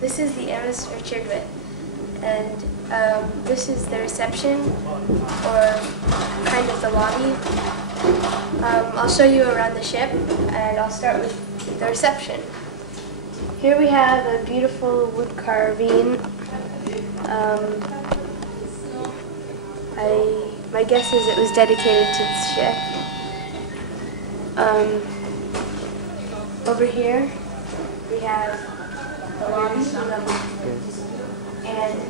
This is the MS Richard, and this is the reception, or kind of the lobby. I'll show you around the ship, and I'll start with the reception. Here we have a beautiful wood carving. My guess is it was dedicated to the ship. Over here we have the lobby and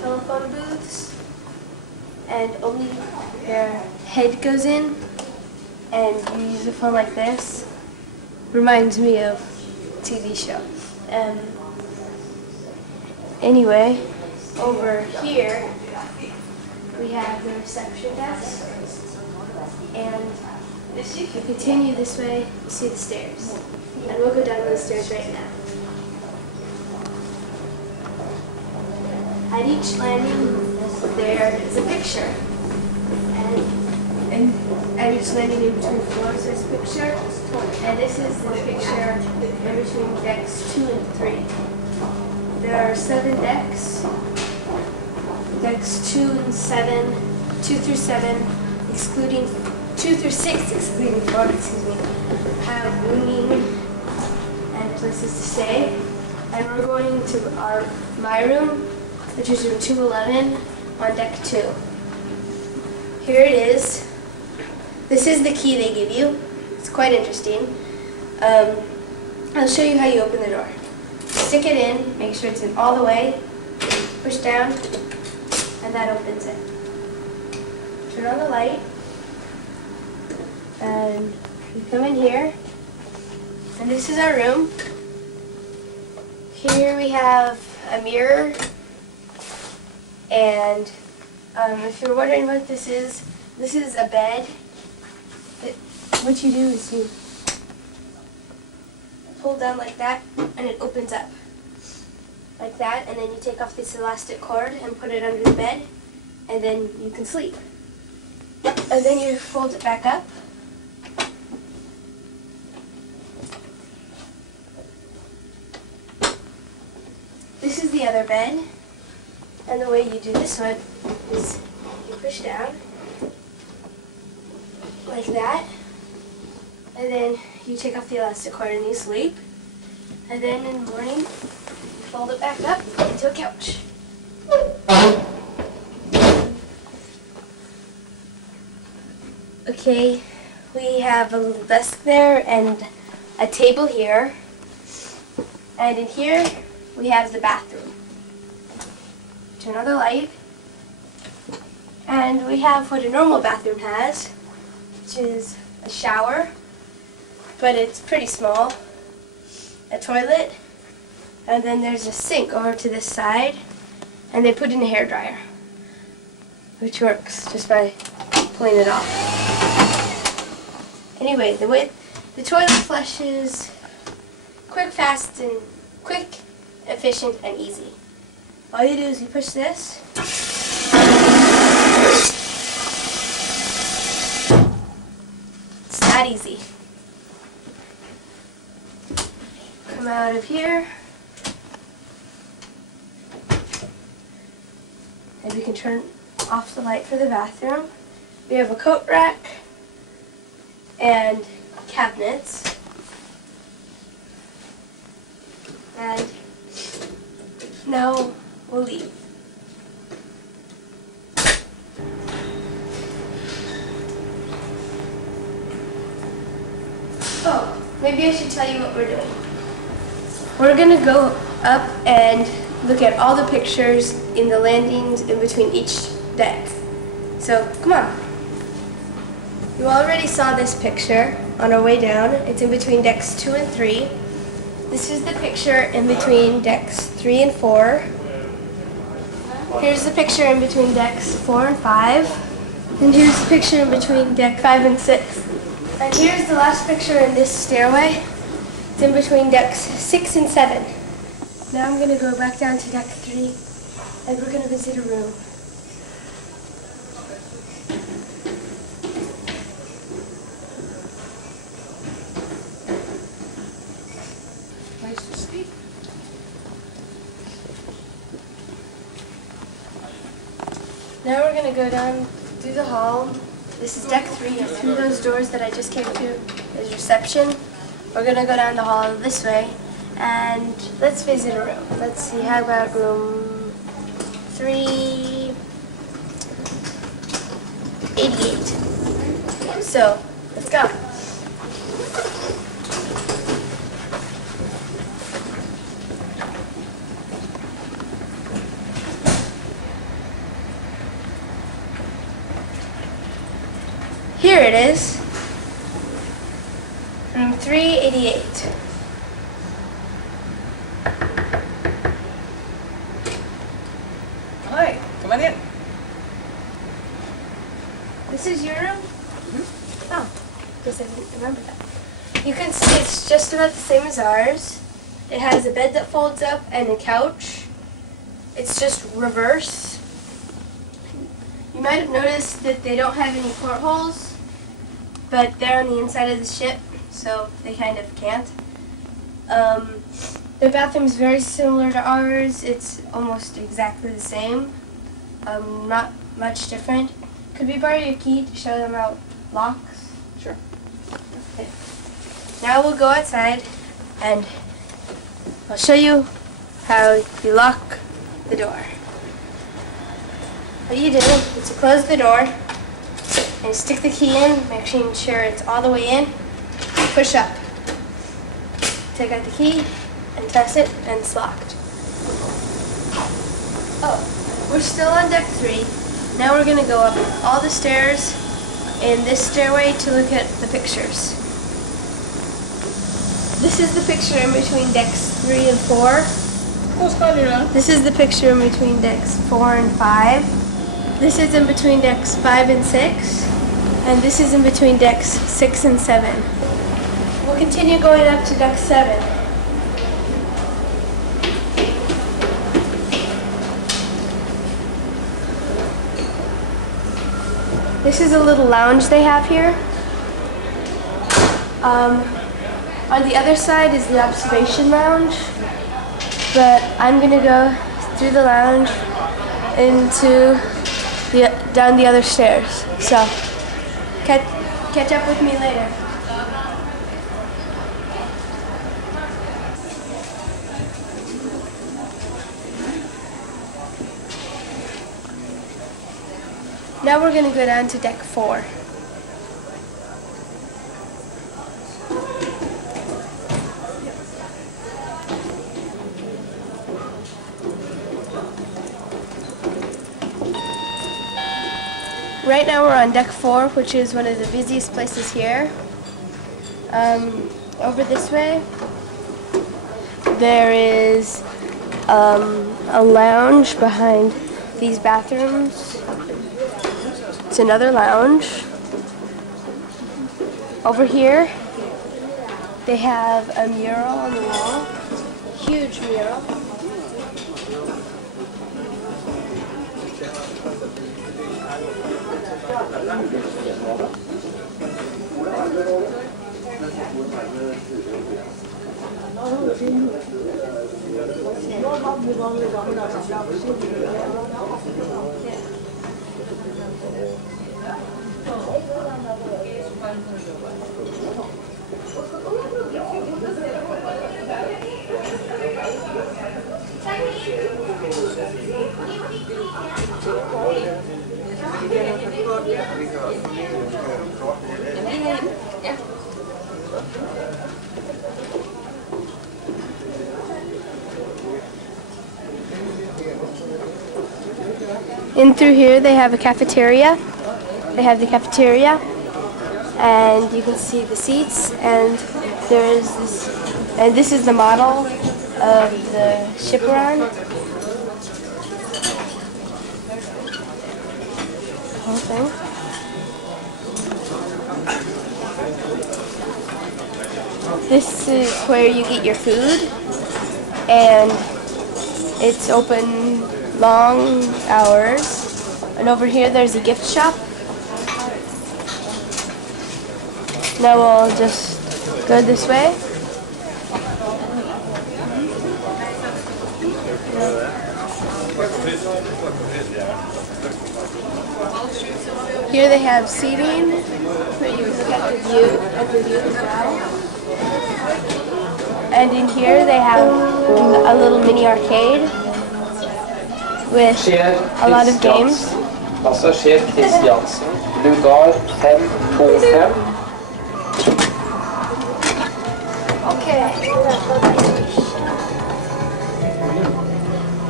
telephone booths, and only their head goes in, and you use a phone like this. Reminds me of a TV show. Anyway, over here we have the reception desk, and if you continue this way, you see the stairs. And we'll go down those stairs right now. At each landing, there is a picture. And at each landing in between floors, there's a picture. And this is the picture in between decks 2 and 3. There are 7 decks. Decks 2 through 7, excluding 2 through 6, excluding 4, have rooming and places to stay. And we're going to my room, which is room 211 on deck 2. Here it is. This is the key they give you. It's quite interesting. I'll show you how you open the door. Stick it in, make sure it's in all the way, push down, and that opens it. Turn on the light, and you come in here, and this is our room. Here we have a mirror, and if you're wondering what this is a bed. What you do is you pull down like that, and it opens up like that, and then you take off this elastic cord and put it under the bed, and then you can sleep. And then you fold it back up. This is the other bed, and the way you do this one is you push down like that, and then you take off the elastic cord and you sleep, and then in the morning you fold it back up into a couch. Okay, we have a little desk there and a table here, and in here we have the bathroom. Turn on the light, and we have what a normal bathroom has, which is a shower, but it's pretty small, a toilet, and then there's a sink over to this side, and they put in a hairdryer, which works just by pulling it off. Anyway, the way the toilet flushes, quick, efficient, and easy. All you do is you push this, it's that easy. Come out of here, and we can turn off the light for the bathroom. We have a coat rack and cabinets, and now we'll leave. Oh, maybe I should tell you what we're doing. We're going to go up and look at all the pictures in the landings in between each deck. So, come on. You already saw this picture on our way down. It's in between decks 2 and 3. This is the picture in between decks 3 and 4. Here's the picture in between decks 4 and 5. And here's the picture in between deck 5 and 6. And here's the last picture in this stairway. It's in between decks 6 and 7. Now I'm going to go back down to deck 3, and we're going to visit a room. go down through the hall. This is deck 3. Through those doors that I just came to is reception. We're going to go down the hall this way and let's visit a room. Let's see, how about room 388. So, let's go. Here it is, room 388. Hi, come on in. This is your room? Oh, guess I didn't remember that. You can see it's just about the same as ours. It has a bed that folds up and a couch. It's just reverse. You might have noticed that they don't have any portholes, but they're on the inside of the ship, so they kind of can't. The bathroom's very similar to ours. It's almost exactly the same. Not much different. Could we borrow your key to show them how it locks? Sure. Okay. Now we'll go outside and I'll show you how you lock the door. What you do is you close the door and you stick the key in, making sure it's all the way in, push up. Take out the key and press it and it's locked. Oh, we're still on deck 3. Now we're going to go up all the stairs in this stairway to look at the pictures. This is the picture in between decks 3 and 4. This is the picture in between decks 4 and 5. This is in between decks 5 and 6. And this is in between decks 6 and 7. We'll continue going up to deck 7. This is a little lounge they have here. On the other side is the observation lounge, but I'm gonna go through the lounge down the other stairs. So, catch up with me later. Now we're gonna go down to deck 4. Right now we're on deck 4, which is one of the busiest places here. Over this way, there is a lounge behind these bathrooms. It's another lounge. Over here, they have a mural on the wall, huge mural. In through here they have a cafeteria. They have the cafeteria and you can see the seats, and there is this, and this is the model of the ship we're on. The whole thing. This is where you get your food, and it's open long hours. And over here there's a gift shop. Now we'll just go this way. Here they have seating where you look at the view as well. And in here they have a little mini arcade with a lot of games. Passasjer Kristiansen, lugar 525. Okay.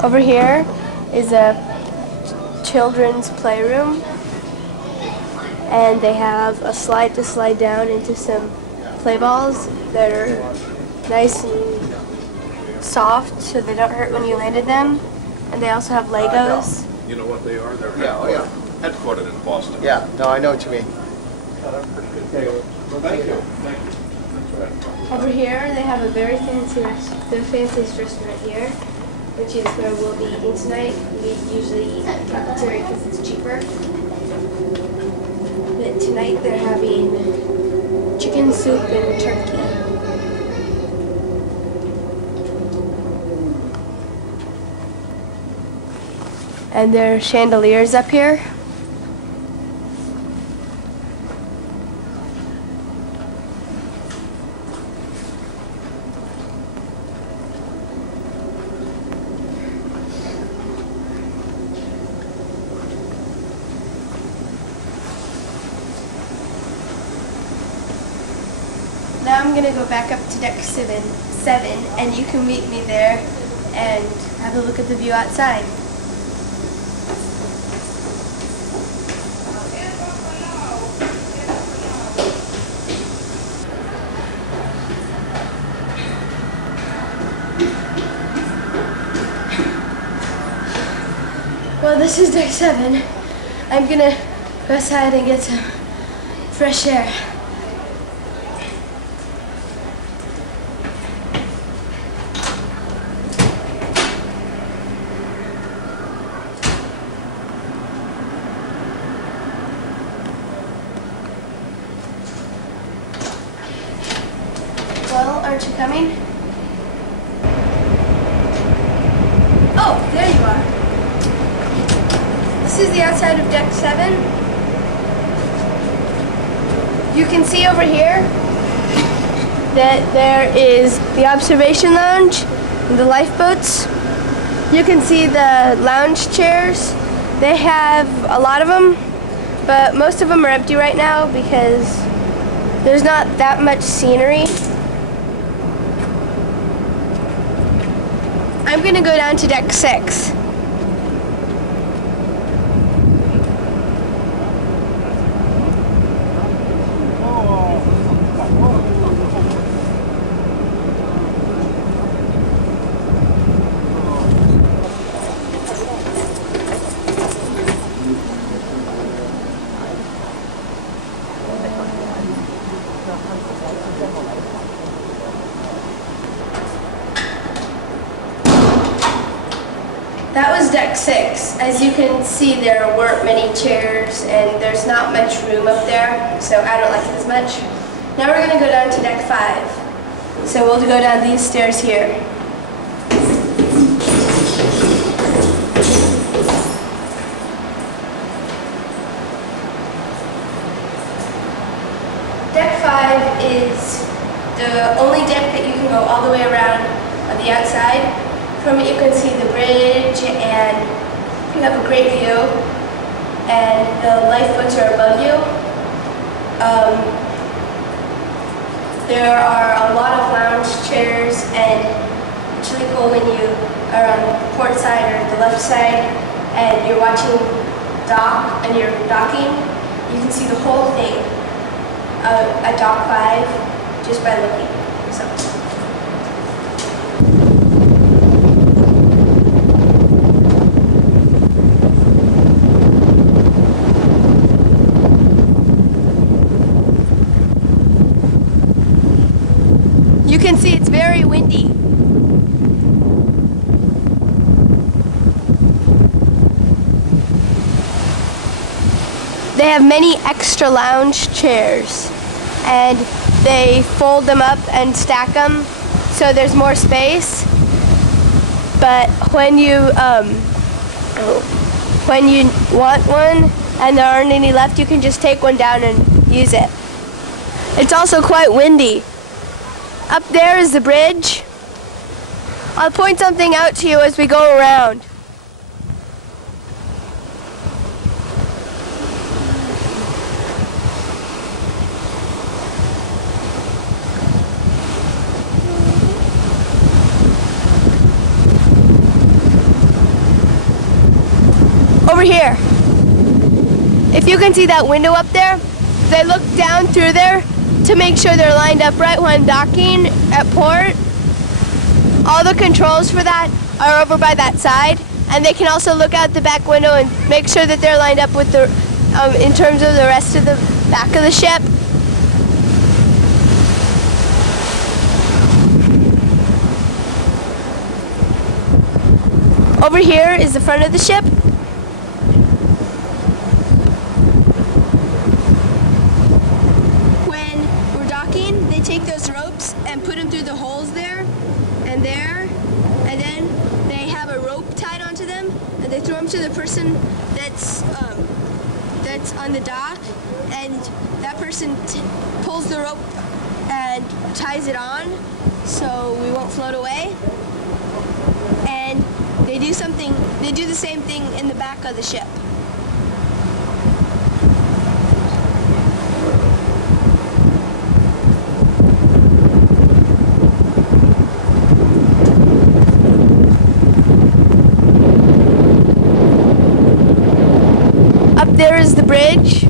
Over here is a children's playroom, and they have a slide to slide down into some play balls that are nice and soft so they don't hurt when you landed them. And they also have Legos. You know what they are? They're headquartered in Boston. Yeah, no, I know what you mean. Thank you. Over here, they have a very fancy the fanciest restaurant here, which is where we'll be eating tonight. We usually eat at the cafeteria because it's cheaper. But tonight they're having chicken soup and turkey. And there are chandeliers up here. Now I'm gonna go back up to deck seven, and you can meet me there and have a look at the view outside. Well, this is deck 7. I'm gonna go outside and get some fresh air. Well, aren't you coming? Oh, there you are. This is the outside of deck 7. You can see over here that there is the observation lounge and the lifeboats. You can see the lounge chairs. They have a lot of them, but most of them are empty right now because there's not that much scenery. I'm gonna go down to deck 6. That was deck 6. As you can see, there weren't many chairs and there's not much room up there, so I don't like it as much. Now we're gonna go down to deck 5. So we'll go down these stairs here. Deck 5 is the only deck that you can go all the way around on the outside. From it you can see the bridge and you have a great view, and the lifeboats are above you. There are a lot of lounge chairs, and it's really cool when you are on the port side or the left side and you're watching dock and you're docking. You can see the whole thing at dock 5 just by looking. So. You can see it's very windy. They have many extra lounge chairs, and they fold them up and stack them so there's more space. But when you when you want one and there aren't any left, you can just take one down and use it. It's also quite windy. Up there is the bridge. I'll point something out to you as we go around. Over here. If you can see that window up there, they look down through there to make sure they're lined up right when docking at port. All the controls for that are over by that side, and they can also look out the back window and make sure that they're lined up with the, in terms of the rest of the back of the ship. Over here is the front of the ship. They take those ropes and put them through the holes there, and then they have a rope tied onto them, and they throw them to the person that's on the dock, and that person pulls the rope and ties it on so we won't float away. And they do the same thing in the back of the ship. Up there is the bridge.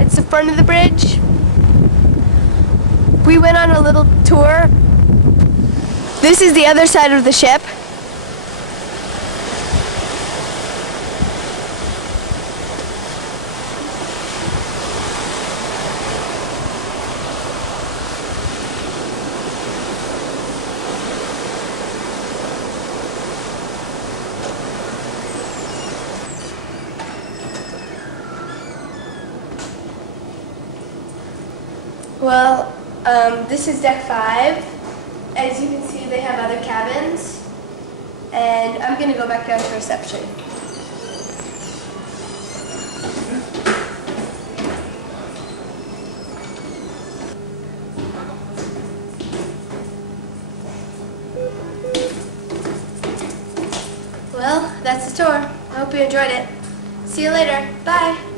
It's the front of the bridge. We went on a little tour. This is the other side of the ship. Well, this is deck 5. As you can see, they have other cabins. And I'm going to go back down to reception. Well, that's the tour. I hope you enjoyed it. See you later. Bye.